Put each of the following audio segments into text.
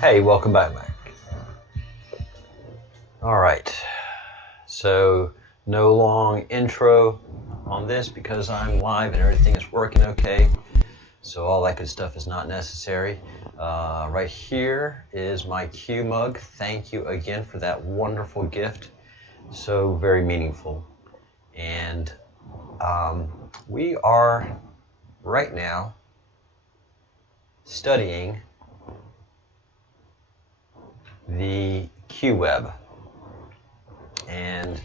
Hey, welcome back, Mike. All right, so no long intro on this because I'm live and everything is working okay. So all that good stuff is not necessary. Right here is my Q mug. Thank you again for that wonderful gift. So very meaningful. And we are right now studying the Q web. And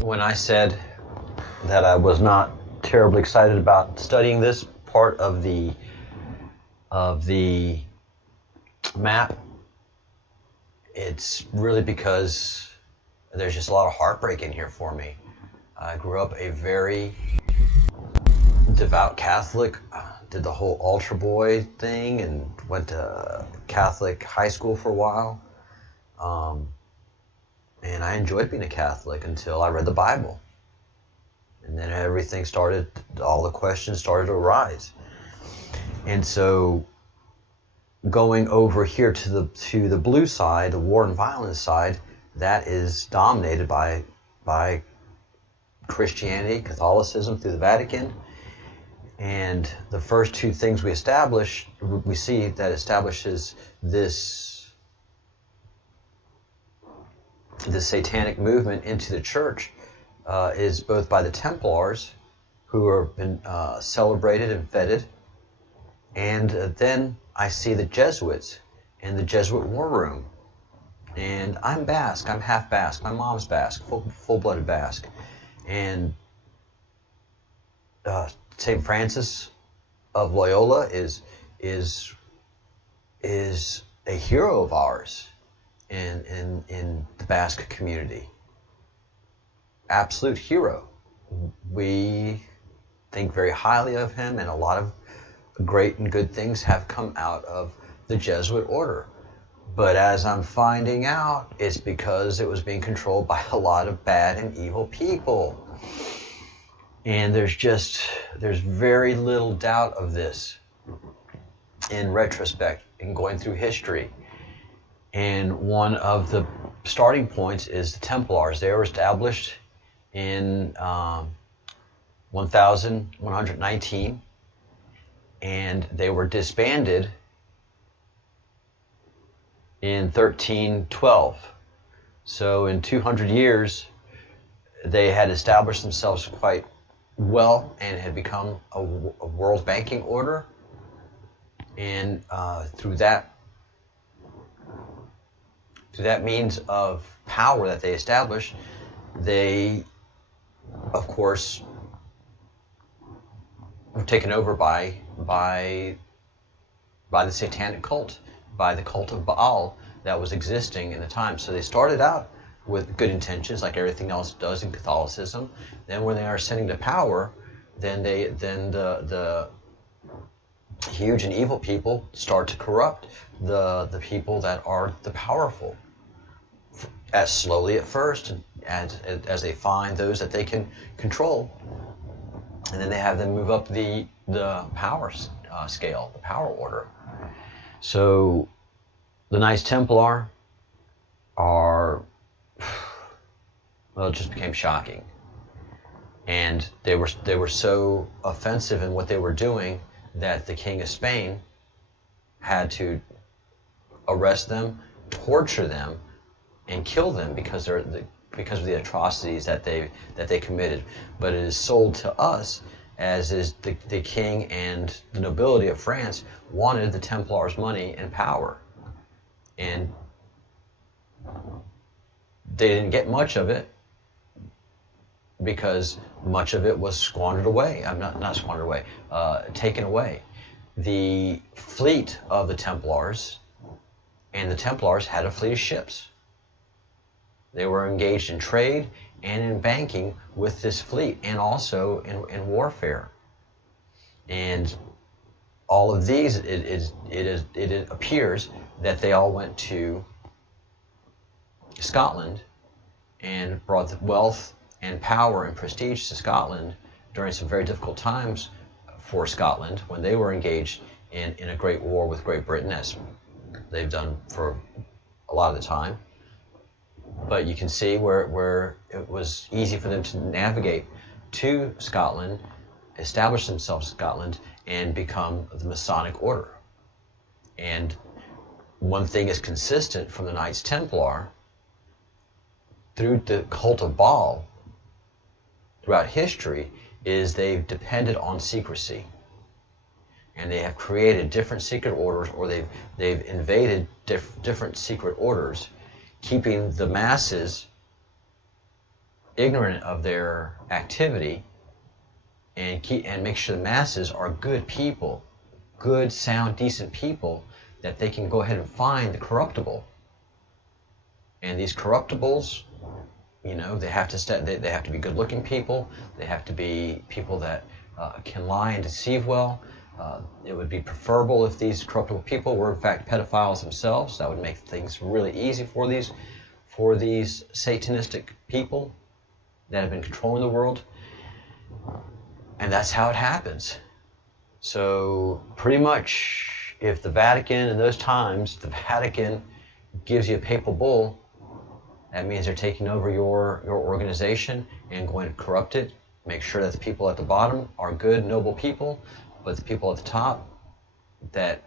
when I said that I was not terribly excited about studying this part of the map, it's really because there's just a lot of heartbreak in here for me. I grew up a very devout Catholic, did the whole altar boy thing and went to Catholic high school for a while. And I enjoyed being a Catholic until I read the Bible. And then everything started, all the questions started to arise. And so going over here to the blue side, the war and violence side, that is dominated by Christianity, Catholicism through the Vatican. And the first two things we see that establishes this satanic movement into the church is both by the Templars, who have been celebrated and feted, and then I see the Jesuits in the Jesuit war room. And I'm Basque, I'm half Basque, my mom's Basque, full-blooded Basque. And St. Francis of Loyola is a hero of ours in the Basque community. Absolute hero. We think very highly of him, and a lot of great and good things have come out of the Jesuit order. But as I'm finding out, it's because it was being controlled by a lot of bad and evil people. And there's very little doubt of this in retrospect, in going through history. And one of the starting points is the Templars. They were established in 1119, and they were disbanded in 1312. So in 200 years, they had established themselves quite well and had become a world banking order. And through that means of power that they established, they, of course, were taken over by the satanic cult, by the cult of Baal that was existing in the time. So they started out with good intentions, like everything else does in Catholicism. Then when they are ascending to power, then the huge and evil people start to corrupt the people that are the powerful, as slowly at first, as they find those that they can control, and then they have them move up the power scale, the power order. So the Knights Templar it just became shocking, and they were so offensive in what they were doing that the King of Spain had to arrest them, torture them, and kill them because of the atrocities that they committed. But it is sold to us as is the king and the nobility of France wanted the Templars' money and power, and they didn't get much of it because much of it was squandered away. Not squandered away, taken away. The fleet of the Templars, and the Templars had a fleet of ships. They were engaged in trade and in banking with this fleet, and also in warfare. And all of these, it appears that they all went to Scotland and brought the wealth and power and prestige to Scotland during some very difficult times for Scotland when they were engaged in a great war with Great Britain, as they've done for a lot of the time. But you can see where it was easy for them to navigate to Scotland, establish themselves in Scotland, and become the Masonic order. And one thing is consistent from the Knights Templar through the cult of Baal throughout history is they've depended on secrecy. And they have created different secret orders, or they've invaded different secret orders, keeping the masses ignorant of their activity, and make sure the masses are good people, good, sound, decent people, that they can go ahead and find the corruptible. And these corruptibles, you know, they have to be good-looking people. They have to be people that can lie and deceive well. It would be preferable if these corruptible people were in fact pedophiles themselves. That would make things really easy for these satanistic people that have been controlling the world. And that's how it happens. So pretty much, if the Vatican in those times, the Vatican gives you a papal bull, that means they're taking over your organization and going to corrupt it. Make sure that the people at the bottom are good, noble people, but the people at the top, that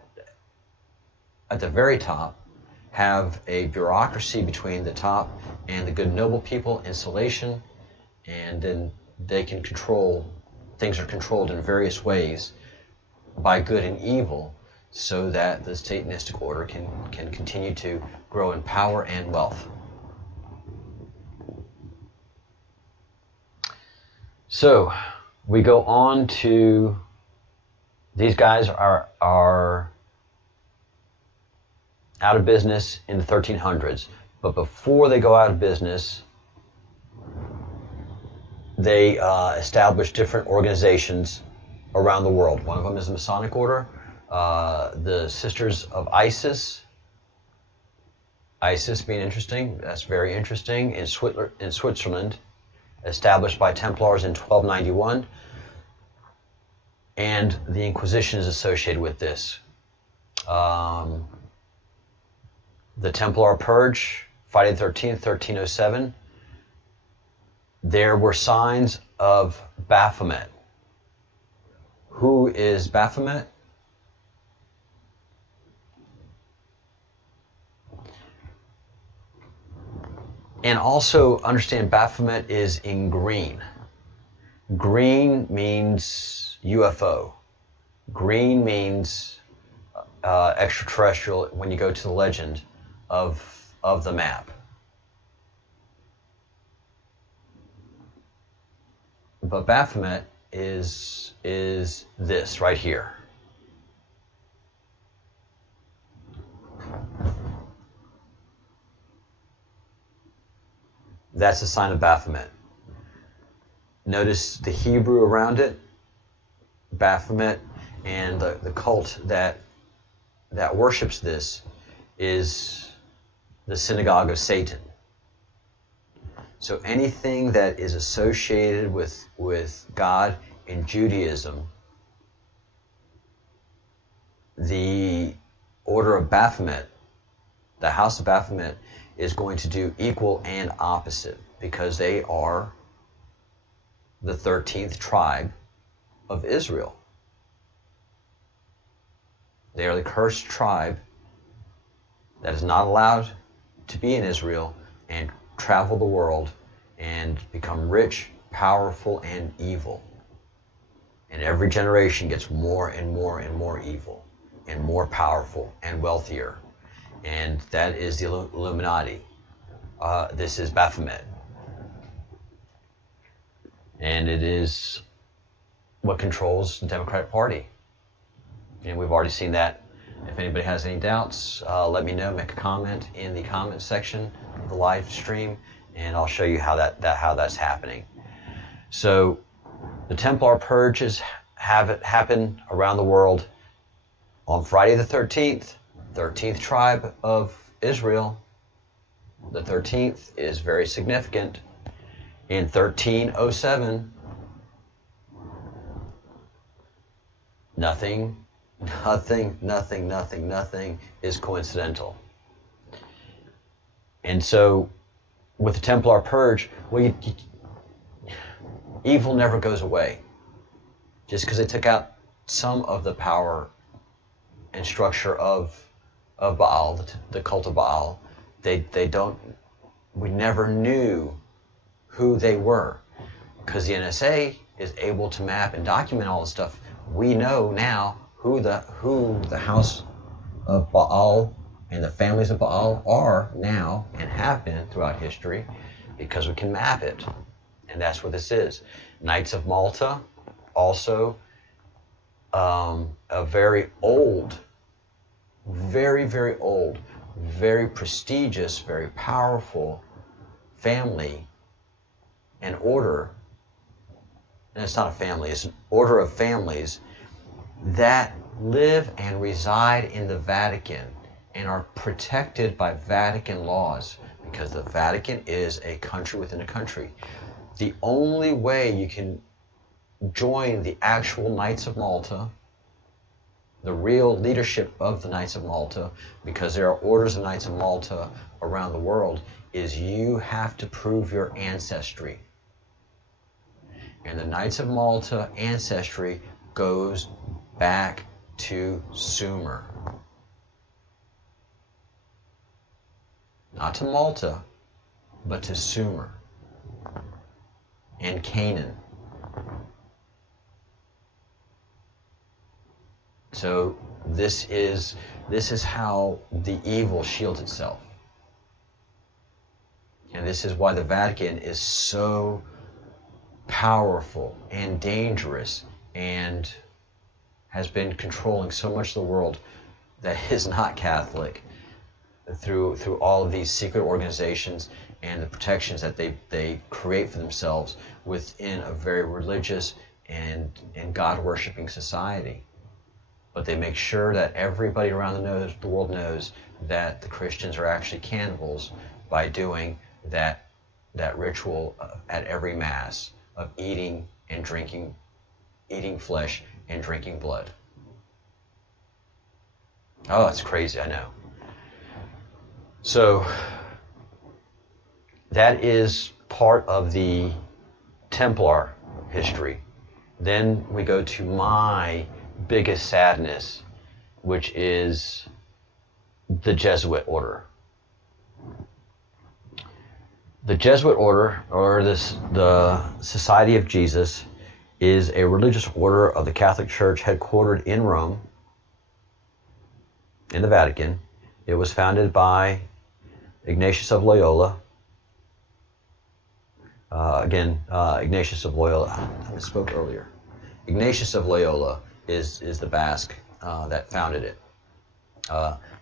at the very top, have a bureaucracy between the top and the good, noble people, insulation, and then they can control, things are controlled in various ways by good and evil, so that the Satanistic order can continue to grow in power and wealth. So we go on to, these guys are out of business in the 1300s, but before they go out of business, they establish different organizations around the world. One of them is the Masonic order, the Sisters of Isis. Isis being interesting, that's very interesting, in Switzerland, established by Templars in 1291, and the Inquisition is associated with this. The Templar Purge, Friday the 13th, 1307, there were signs of Baphomet. Who is Baphomet? And also understand Baphomet is in green. Green means UFO. Green means extraterrestrial when you go to the legend of the map. But Baphomet is this right here. That's a sign of Baphomet. Notice the Hebrew around it, Baphomet, and the cult that worships this is the synagogue of Satan. So anything that is associated with God in Judaism, the order of Baphomet, the house of Baphomet, is going to do equal and opposite, because they are the 13th tribe of Israel. They are the cursed tribe that is not allowed to be in Israel and travel the world and become rich, powerful, and evil. And every generation gets more and more and more evil and more powerful and wealthier. And that is the Illuminati. This is Baphomet. And it is what controls the Democratic Party. And we've already seen that. If anybody has any doubts, let me know. Make a comment in the comment section of the live stream, and I'll show you how that's happening. So the Templar purges have it happen around the world on Friday the 13th. 13th tribe of Israel. The 13th is very significant. In 1307, nothing Nothing is coincidental. And so, with the Templar Purge, well, evil never goes away. Just because they took out some of the power and structure of Baal, the cult of Baal, they don't. We never knew who they were, because the NSA is able to map and document all this stuff. We know now who the house of Baal and the families of Baal are now and have been throughout history, because we can map it. And that's what this is. Knights of Malta, also a very old, very old, very prestigious, very powerful family and order. And it's not a family, it's an order of families that live and reside in the Vatican and are protected by Vatican laws, because the Vatican is a country within a country. The only way you can join the actual Knights of Malta, the real leadership of the Knights of Malta, because there are orders of Knights of Malta around the world, is you have to prove your ancestry. And the Knights of Malta ancestry goes back to Sumer. Not to Malta, but to Sumer and Canaan. So this is how the evil shields itself. And this is why the Vatican is so powerful and dangerous and has been controlling so much of the world that is not Catholic, through all of these secret organizations and the protections that they create for themselves within a very religious and God-worshipping society. But they make sure that everybody around the world knows that the Christians are actually cannibals by doing that ritual at every Mass of eating flesh and drinking blood. Oh, it's crazy, I know. So that is part of the Templar history. Then we go to my biggest sadness, which is the Jesuit order. The Jesuit order, or the Society of Jesus, is a religious order of the Catholic Church headquartered in Rome, in the Vatican. It was founded by Ignatius of Loyola. Ignatius of Loyola. I spoke earlier. Ignatius of Loyola is the Basque that founded it.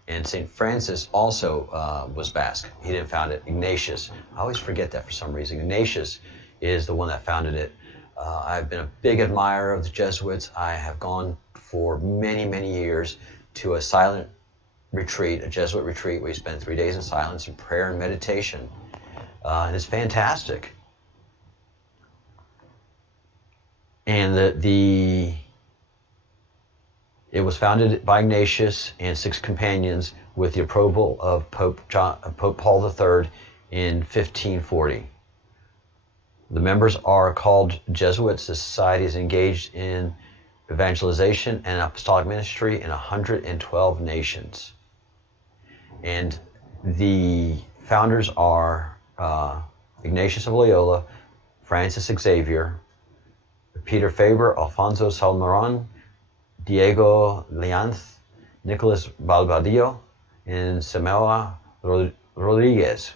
And St. Francis also was Basque. He didn't found it. Ignatius. I always forget that for some reason. Ignatius is the one that founded it. I've been a big admirer of the Jesuits. I have gone for many years to a silent retreat, a Jesuit retreat, where you spend 3 days in silence and prayer and meditation. And it's fantastic. And it was founded by Ignatius and 6 companions with the approval of Pope Paul III in 1540. The members are called Jesuits. The society is engaged in evangelization and apostolic ministry in 112 nations. And the founders are Ignatius of Loyola, Francis Xavier, Peter Faber, Alfonso Salmeron, Diego Leanz, Nicolas Balbadillo, and Samuel Rodriguez.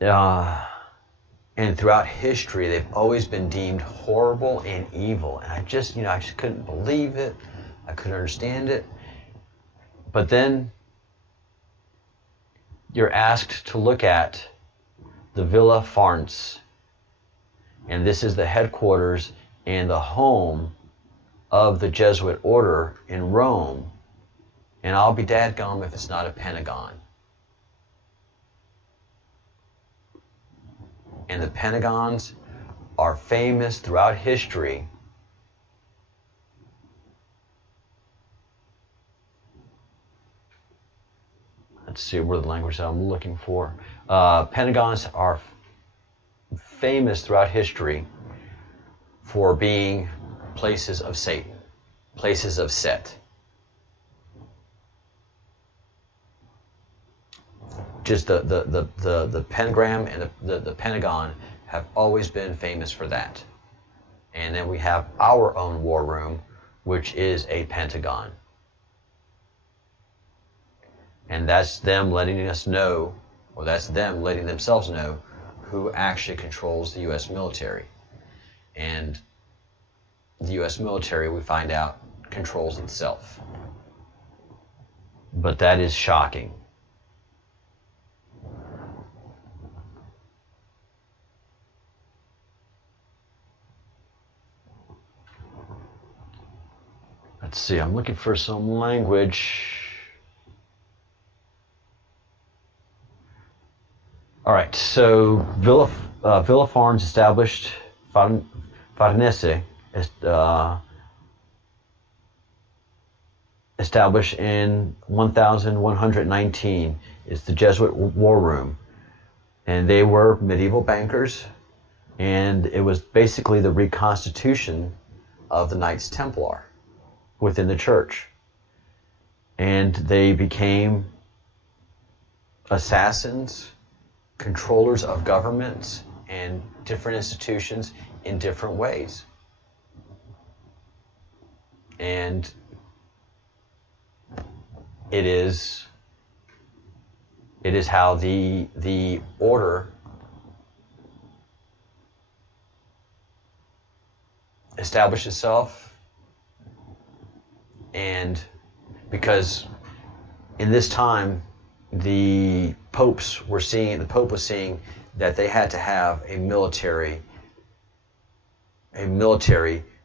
And throughout history, they've always been deemed horrible and evil. And I just couldn't believe it. I couldn't understand it. But then you're asked to look at the Villa Farnes. And this is the headquarters and the home of the Jesuit order in Rome. And I'll be dadgum if it's not a Pentagon. And the Pentagons are famous throughout history let's see, what are the languages that I'm looking for? Pentagons are famous throughout history for being places of Satan, places of Set. Just the pentagram and the pentagon have always been famous for that. And then we have our own war room, which is a pentagon. And that's them letting us know, or that's them letting themselves know, who actually controls the U.S. military. And the U.S. military, we find out, controls itself. But that is shocking. Let's see, I'm looking for some language. All right, so Villa Farms established, Farnese established in 1119 is the Jesuit war room. And they were medieval bankers, and it was basically the reconstitution of the Knights Templar within the church. And they became assassins, controllers of governments and different institutions in different ways. And it is how the order established itself. And because in this time the Pope was seeing that they had to have a military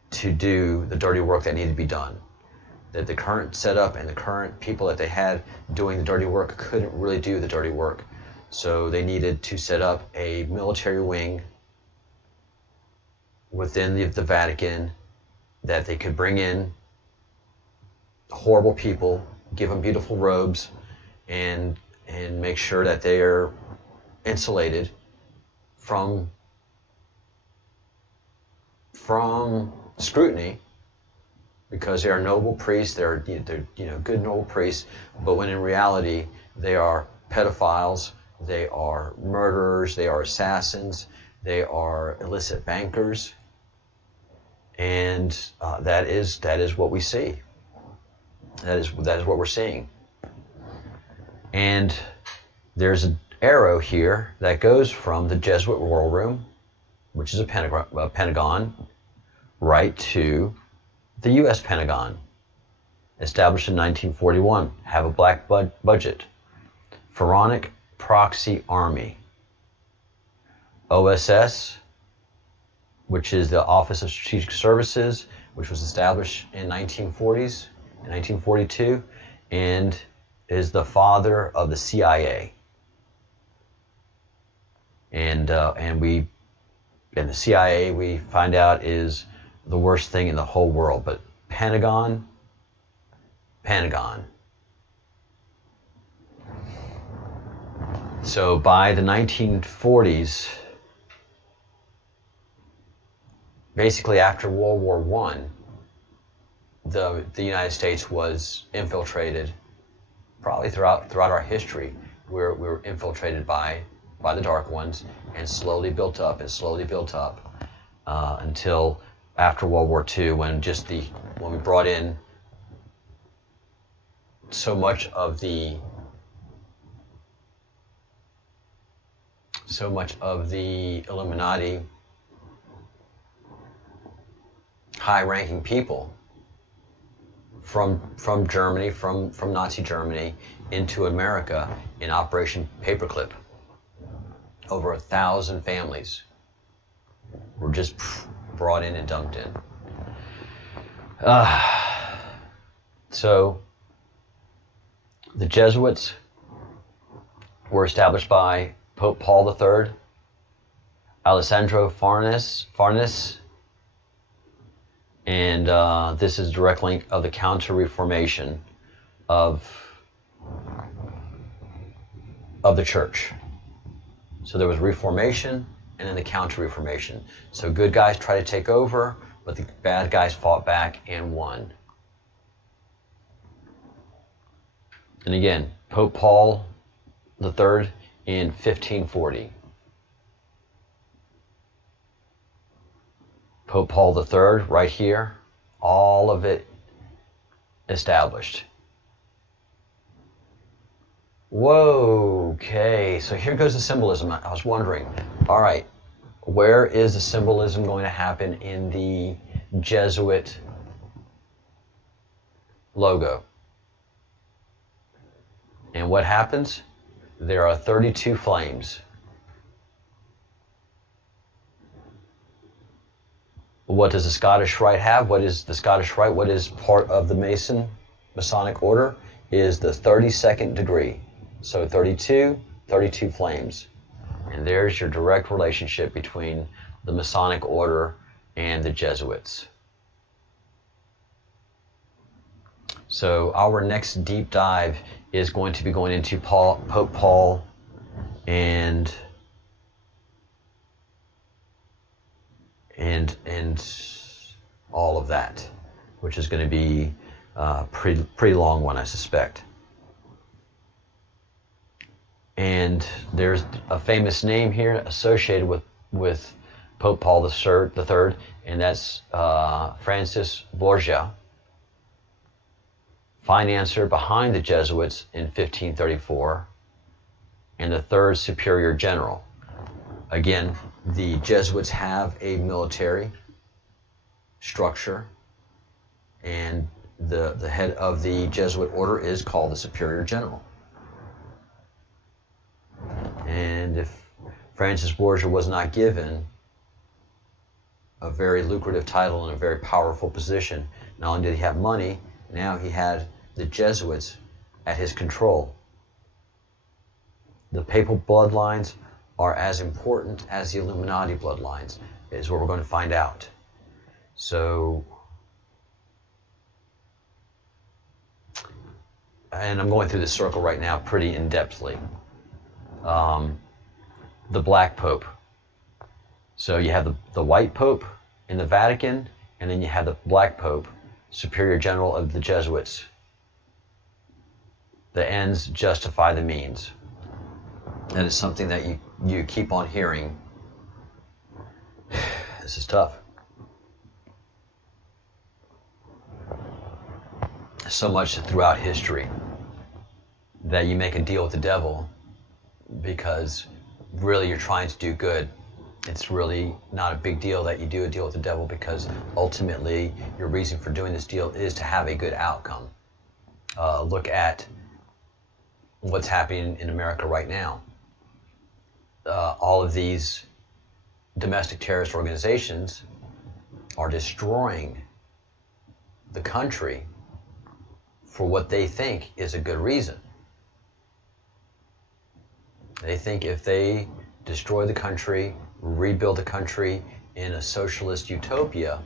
to do the dirty work that needed to be done. That the current setup and the current people that they had doing the dirty work couldn't really do the dirty work. So they needed to set up a military wing within the Vatican that they could bring in horrible people, give them beautiful robes, and make sure that they are insulated from scrutiny, because they are noble priests, they're good noble priests, but when in reality they are pedophiles, they are murderers, they are assassins, they are illicit bankers, and that is what we see. That is what we're seeing. And there's an arrow here that goes from the Jesuit war room, which is a pentagon, right to the U.S. Pentagon, established in 1941, have a black budget. Pharaonic Proxy Army. OSS, which is the Office of Strategic Services, which was established in 1940s, in 1942, and is the father of the CIA. And the CIA, we find out, is the worst thing in the whole world. But Pentagon. So by the 1940s, basically after World War I, the United States was infiltrated. Probably throughout our history, we were infiltrated by the Dark Ones, and slowly built up until after World War II, when we brought in so much of the Illuminati high-ranking people from Germany, from Nazi Germany into America in Operation Paperclip. Over 1,000 families were just brought in and dumped in. So the Jesuits were established by Pope Paul III, Alessandro Farnese, and this is a direct link of the Counter-Reformation of of the church. So there was Reformation and then the Counter-Reformation. So good guys tried to take over, but the bad guys fought back and won. And again, Pope Paul III in 1540. Pope Paul III, right here, all of it established. Whoa, okay, so here goes the symbolism. I was wondering, all right, where is the symbolism going to happen in the Jesuit logo? And what happens? There are 32 flames. What does the Scottish Rite have? What is the Scottish Rite? What is part of the Masonic order? Is the 32nd degree. So 32 flames. And there's your direct relationship between the Masonic order and the Jesuits. So our next deep dive is going to be going into Pope Paul and all of that, which is going to be a pretty long one, I suspect. And there's a famous name here associated with Pope Paul III, and that's Francis Borgia, financier behind the Jesuits in 1534, and the third superior general. Again, the Jesuits have a military structure, and the head of the Jesuit order is called the superior general. And if Francis Borgia was not given a very lucrative title and a very powerful position, not only did he have money, now he had the Jesuits at his control. The papal bloodlines are as important as the Illuminati bloodlines, is what we're going to find out. So, and I'm going through this circle right now pretty in-depthly. The Black Pope. So you have the White Pope in the Vatican, and then you have the Black Pope, Superior General of the Jesuits. The ends justify the means. That is something that you keep on hearing. This is tough. So much throughout history that you make a deal with the devil because really you're trying to do good. It's really not a big deal that you do a deal with the devil because ultimately your reason for doing this deal is to have a good outcome. Look at what's happening in America right now. All of these domestic terrorist organizations are destroying the country for what they think is a good reason. They think if they destroy the country, rebuild the country in a socialist utopia,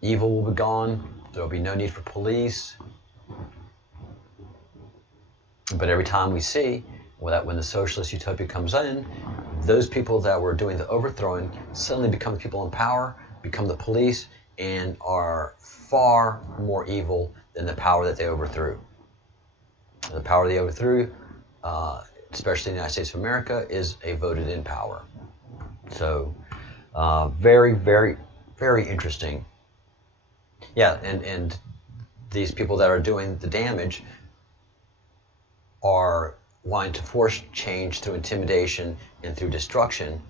evil will be gone, there will be no need for police. But every time we see that when the socialist utopia comes in, those people that were doing the overthrowing suddenly become the people in power, become the police, and are far more evil than the power that they overthrew. The power they overthrew, especially in the United States of America, is a voted-in power. So, very, very, very interesting. Yeah, and these people that are doing the damage are wanting to force change through intimidation and through destruction,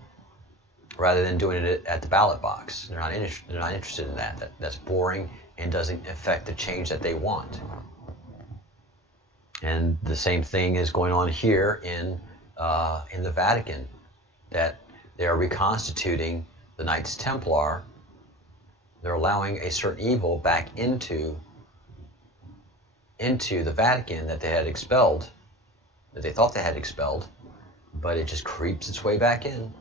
rather than doing it at the ballot box. They're not interested in that. That's boring and doesn't affect the change that they want. And the same thing is going on here in the Vatican, that they are reconstituting the Knights Templar. They're allowing a certain evil back into the Vatican that they had expelled, that they thought they had expelled, but it just creeps its way back in.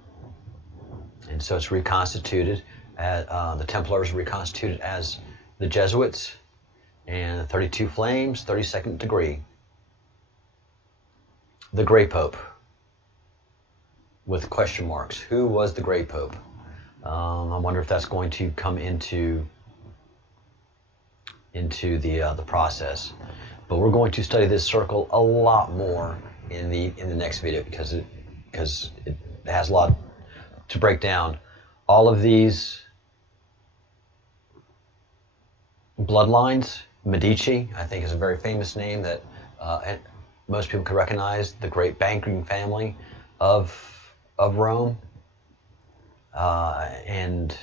And so it's reconstituted, the Templars reconstituted as the Jesuits, and the 32 flames, 32nd degree. the Grey Pope with question marks. Who was the Grey Pope? I wonder if that's going to come into the process. But we're going to study this circle a lot more in the next video because it has a lot to break down. All of these bloodlines, Medici, I think, is a very famous name that most people could recognize. The great banking family of Rome, and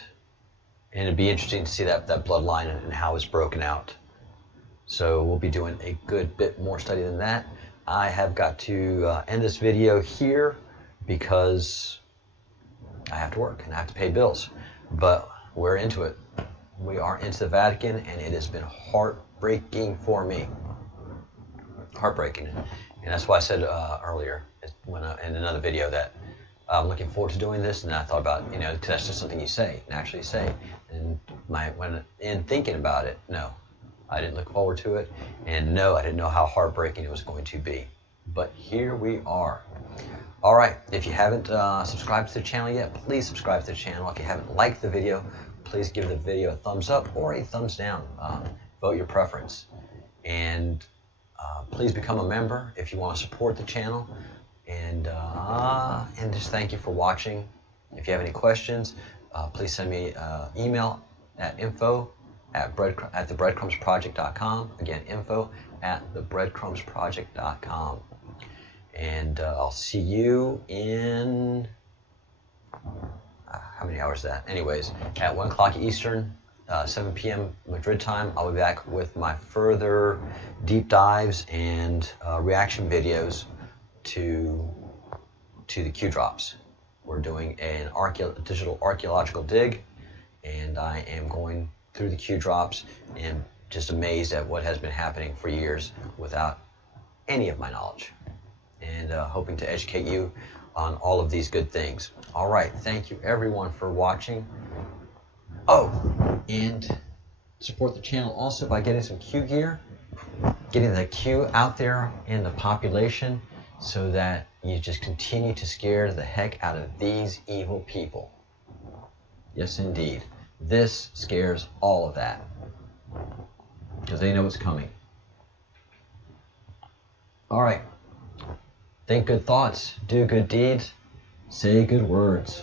it'd be interesting to see that bloodline and how it's broken out. So we'll be doing a good bit more study than that. I have got to end this video here because I have to work and I have to pay bills. But we're into it. We are into the Vatican, and it has been heartbreaking for me. Heartbreaking. And that's why I said earlier in another video that I'm looking forward to doing this, and I thought about, because that's just something you say, naturally say. And when in thinking about it, no, I didn't look forward to it, and no, I didn't know how heartbreaking it was going to be. But here we are. All right, if you haven't subscribed to the channel yet, please subscribe to the channel. If you haven't liked the video, please give the video a thumbs up or a thumbs down. Vote your preference. And please become a member if you want to support the channel. And just thank you for watching. If you have any questions, please send me email at info@thebreadcrumbsproject.com. Again, info@thebreadcrumbsproject.com. And I'll see you in, how many hours is that? Anyways, at 1 o'clock Eastern, 7 p.m. Madrid time, I'll be back with my further deep dives and reaction videos to the Q drops. We're doing a digital archaeological dig, and I am going through the Q drops and just amazed at what has been happening for years without any of my knowledge, and hoping to educate you on all of these good things. All right, thank you everyone for watching. Oh, and support the channel also by getting some Q gear, getting the Q out there in the population so that you just continue to scare the heck out of these evil people. Yes, indeed. This scares all of that because they know what's coming. All right. Think good thoughts, do good deeds, say good words.